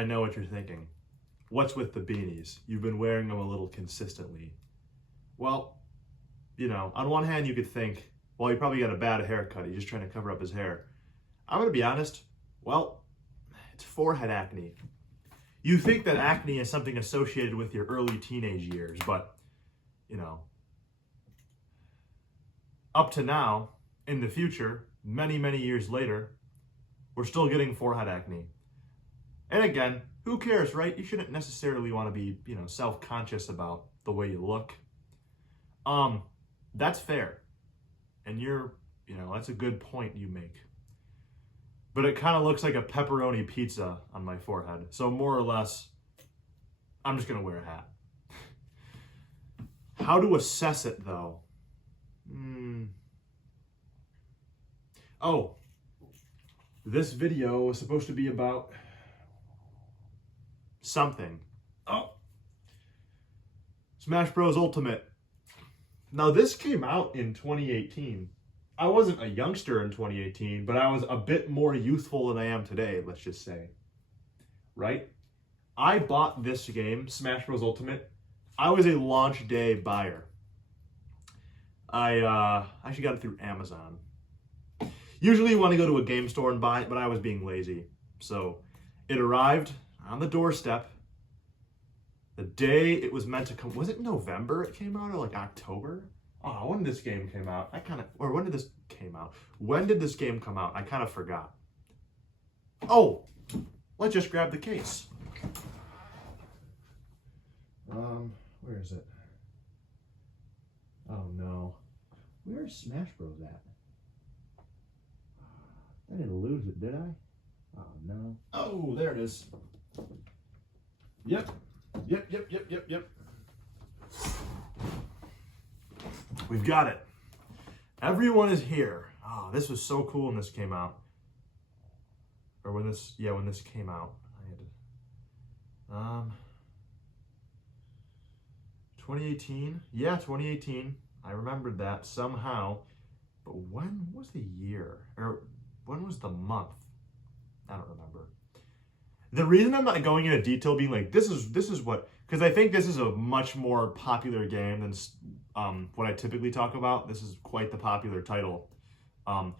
I know what you're thinking. What's with the beanies? You've been wearing them a little consistently. Well, on one hand you could think, well, he probably got a bad haircut. He's just trying to cover up his hair. I'm going to be honest. Well, it's forehead acne. You think that acne is something associated with your early teenage years, but, up to now, in the future, many, many years later, we're still getting forehead acne. And again, who cares, right? You shouldn't necessarily want to be, self-conscious about the way you look. That's fair. And that's a good point you make. But it kind of looks like a pepperoni pizza on my forehead. So more or less, I'm just going to wear a hat. How to assess it, though? Oh, this video was supposed to be about something. Oh, Smash Bros. Ultimate. Now, this came out in 2018. I wasn't a youngster in 2018, but I was a bit more youthful than I am today, let's just say. Right? I bought this game, Smash Bros. Ultimate. I was a launch day buyer. I actually got it through Amazon. Usually you want to go to a game store and buy it, but I was being lazy. So it arrived on the doorstep the day it was meant to come. Was it November it came out, or like October? Oh, when did this game came out? When did this came out? When did this game come out? I kind of forgot. Oh, let's just grab the case. Where is it? Oh no. Where's Smash Bros at? I didn't lose it, did I? Oh no. Oh, there it is. Yep. We've got it. Everyone is here. Oh, this was so cool when this came out. Or when this came out. 2018? Yeah, 2018. I remembered that somehow. But when was the year? Or when was the month? I don't remember. The reason I'm not going into detail being like, this is what, because I think this is a much more popular game than what I typically talk about. This is quite the popular title. I'm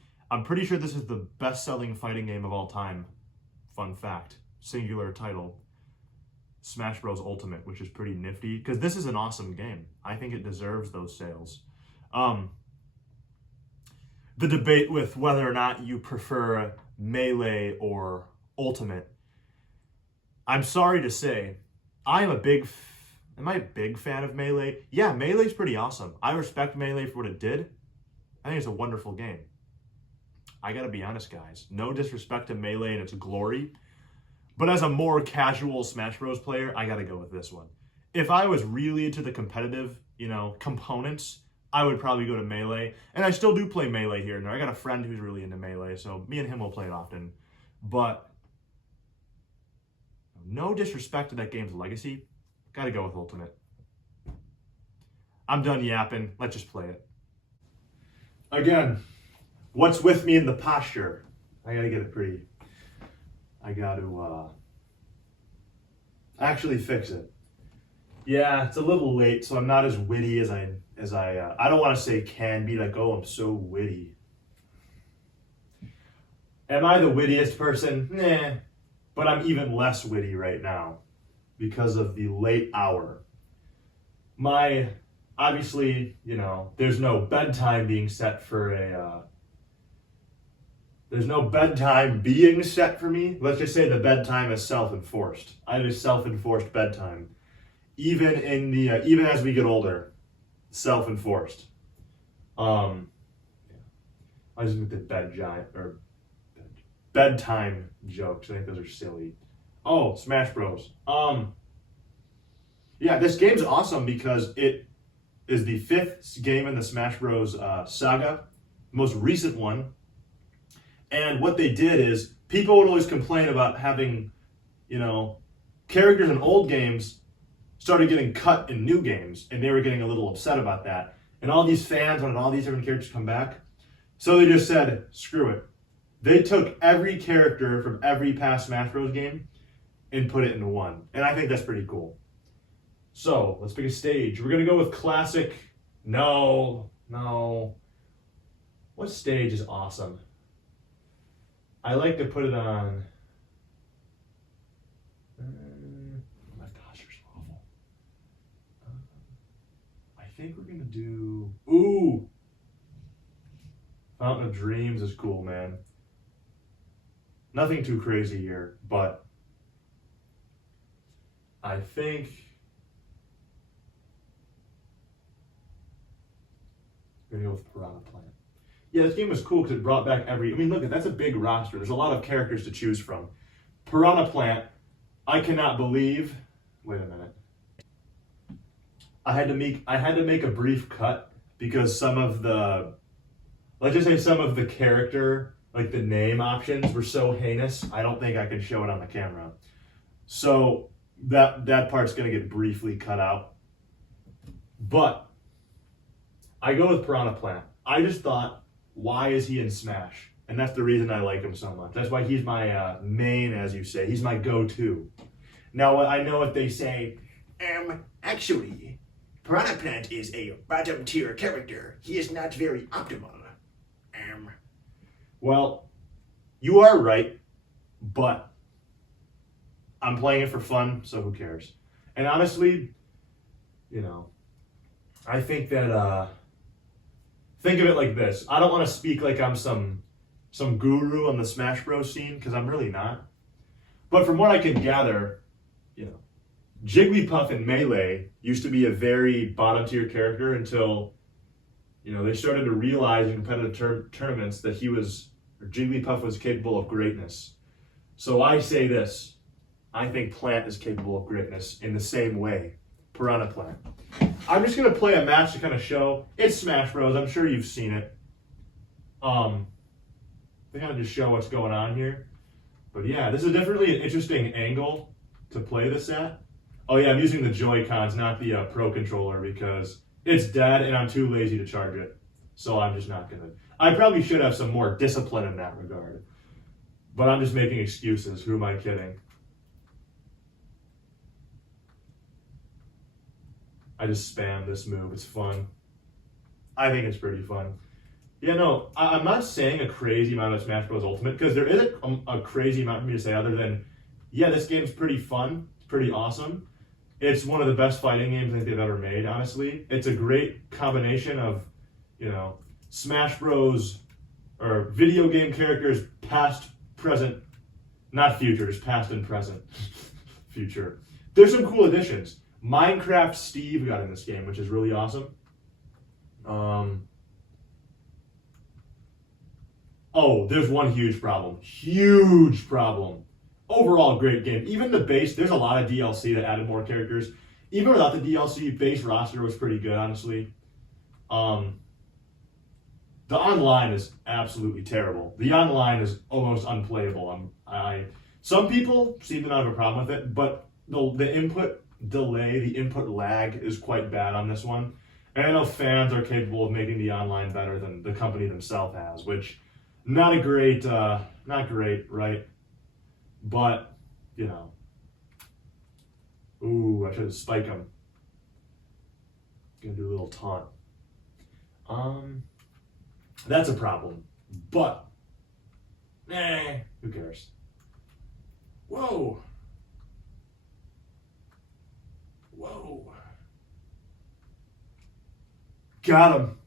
pretty sure this is the best-selling fighting game of all time. Fun fact, singular title. Smash Bros. Ultimate, which is pretty nifty, because this is an awesome game. I think it deserves those sales. The debate with whether or not you prefer Melee or Ultimate, I'm sorry to say, am I a big fan of Melee? Yeah, Melee's pretty awesome. I respect Melee for what it did. I think it's a wonderful game. I gotta be honest, guys. No disrespect to Melee and its glory, but as a more casual Smash Bros. Player, I gotta go with this one. If I was really into the competitive, components, I would probably go to Melee. And I still do play Melee here and there. I got a friend who's really into Melee, so me and him will play it often. But no disrespect to that game's legacy, gotta go with Ultimate. I'm done yapping. Let's just play it. Again, what's with me in the posture? I gotta get it pretty. I gotta actually fix it. Yeah, it's a little late, so I'm not as witty as I don't want to say can be, like, oh, I'm so witty. Am I the wittiest person? Nah. But I'm even less witty right now because of the late hour. Obviously, there's no bedtime being set for there's no bedtime being set for me. Let's just say the bedtime is self-enforced. I have a self-enforced bedtime. Even as we get older, self-enforced. I just with the bedtime jokes. I think those are silly. Oh, Smash Bros. Yeah, this game's awesome because it is the 5th game in the Smash Bros. Saga, most recent one. And what they did is, people would always complain about having, characters in old games started getting cut in new games, and they were getting a little upset about that. And all these fans wanted all these different characters to come back. So they just said, screw it. They took every character from every past Smash Bros. Game and put it into one. And I think that's pretty cool. So let's pick a stage. We're gonna go with classic. No. What stage is awesome? I like to put it on. Oh my gosh, you're so awful. I think we're gonna do. Ooh! Fountain of Dreams is cool, man. Nothing too crazy here, but I think I'm gonna go with Piranha Plant. Yeah, this game was cool because it brought back look, that's a big roster. There's a lot of characters to choose from. Piranha Plant, I cannot believe. Wait a minute. I had to make a brief cut because some of the, let's just say some of the character, like the name options, were so heinous. I don't think I could show it on the camera. So that part's gonna get briefly cut out. But I go with Piranha Plant. I just thought, why is he in Smash? And that's the reason I like him so much. That's why he's my main, as you say. He's my go-to. Now, I know if they say, actually, Piranha Plant is a bottom tier character. He is not very optimal. Well, you are right, but I'm playing it for fun, so who cares? And honestly, I think that, think of it like this. I don't want to speak like I'm some guru on the Smash Bros scene, because I'm really not. But from what I can gather, Jigglypuff in Melee used to be a very bottom tier character until, they started to realize in competitive tournaments that Jigglypuff was capable of greatness. So I say this, I think Plant is capable of greatness in the same way. Piranha Plant. I'm just gonna play a match to kind of show, it's Smash Bros, I'm sure you've seen it. To kind of just show what's going on here. But yeah, this is definitely an interesting angle to play this at. Oh yeah, I'm using the Joy-Cons, not the Pro Controller, because it's dead and I'm too lazy to charge it. So I'm just not gonna. I probably should have some more discipline in that regard. But I'm just making excuses. Who am I kidding? I just spam this move. It's fun. I think it's pretty fun. Yeah, no, I'm not saying a crazy amount of Smash Bros. Ultimate, because there isn't a crazy amount for me to say other than, yeah, this game's pretty fun. It's pretty awesome. It's one of the best fighting games I think they've ever made, honestly. It's a great combination of, Smash Bros. Or video game characters past, present, not future, just past and present. Future. There's some cool additions. Minecraft Steve got in this game, which is really awesome. Oh, there's one huge problem. Huge problem. Overall, great game. Even the base, there's a lot of DLC that added more characters. Even without the DLC, base roster was pretty good, honestly. The online is absolutely terrible. The online is almost unplayable. Some people seem to not have a problem with it, but the input delay, the input lag is quite bad on this one. And I know fans are capable of making the online better than the company themselves has, which not great, right? But, ooh, I should spike him. Gonna do a little taunt. That's a problem. But, who cares? Whoa. Got him.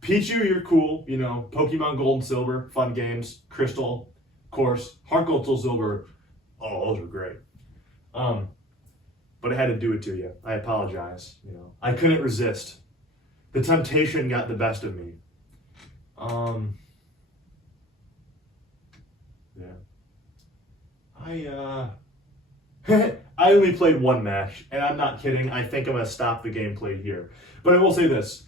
Pichu, you're cool. Pokemon Gold and Silver, fun games. Crystal, of course. Heart Gold, Soul Silver. Oh, those were great. But I had to do it to you. I apologize. I couldn't resist. The temptation got the best of me. Yeah. I only played one match, and I'm not kidding. I think I'm going to stop the gameplay here. But I will say this.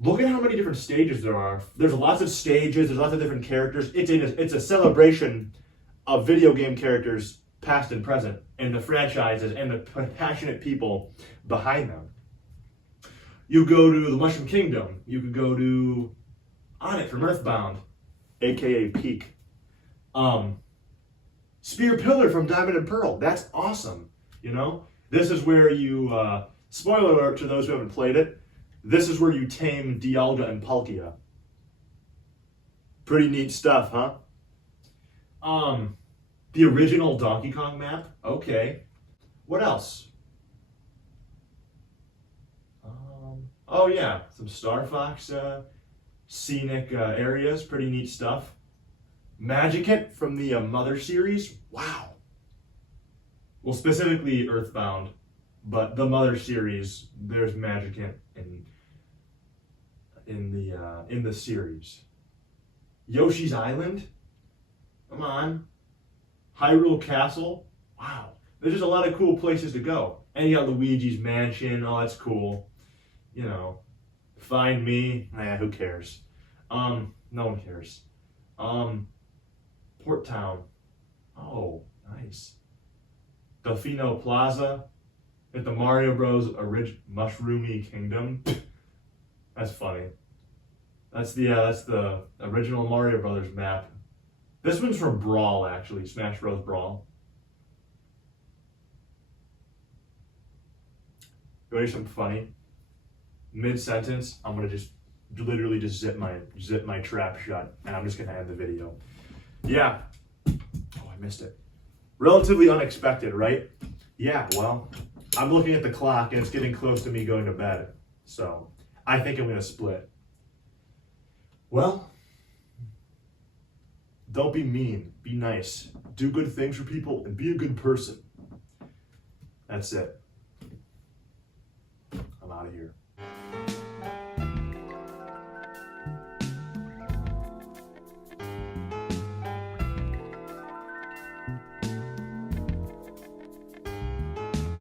Look at how many different stages there are. There's lots of stages. There's lots of different characters. It's a celebration of video game characters, past and present, and the franchises and the passionate people behind them. You go to the Mushroom Kingdom. You could go to Onett from Earthbound, aka Peak. Spear Pillar from Diamond and Pearl. That's awesome. You know, this is where you, spoiler alert to those who haven't played it, this is where you tame Dialga and Palkia. Pretty neat stuff, huh? The original Donkey Kong map. Okay. What else? Oh yeah, some Star Fox scenic areas. Pretty neat stuff. Magikit from the Mother series. Wow. Well, specifically Earthbound, but the Mother series. There's Magikit in the series. Yoshi's Island. Come on. Hyrule Castle. Wow. There's just a lot of cool places to go. And you got Luigi's Mansion. Oh, that's cool. You know, Find Me. Who cares? No one cares. Port Town. Oh, nice. Delfino Plaza. At the Mario Bros. Mushroomy Kingdom. That's funny. That's the original Mario Brothers map. This one's from Brawl, actually. Smash Bros. Brawl. You want to hear something funny? Mid-sentence, I'm gonna just literally just zip my trap shut, and I'm just gonna end the video. Yeah. Oh, I missed it. Relatively unexpected, right? Yeah, well, I'm looking at the clock and it's getting close to me going to bed. So I think I'm gonna split. Well, don't be mean, be nice, do good things for people, and be a good person. That's it. I'm out of here.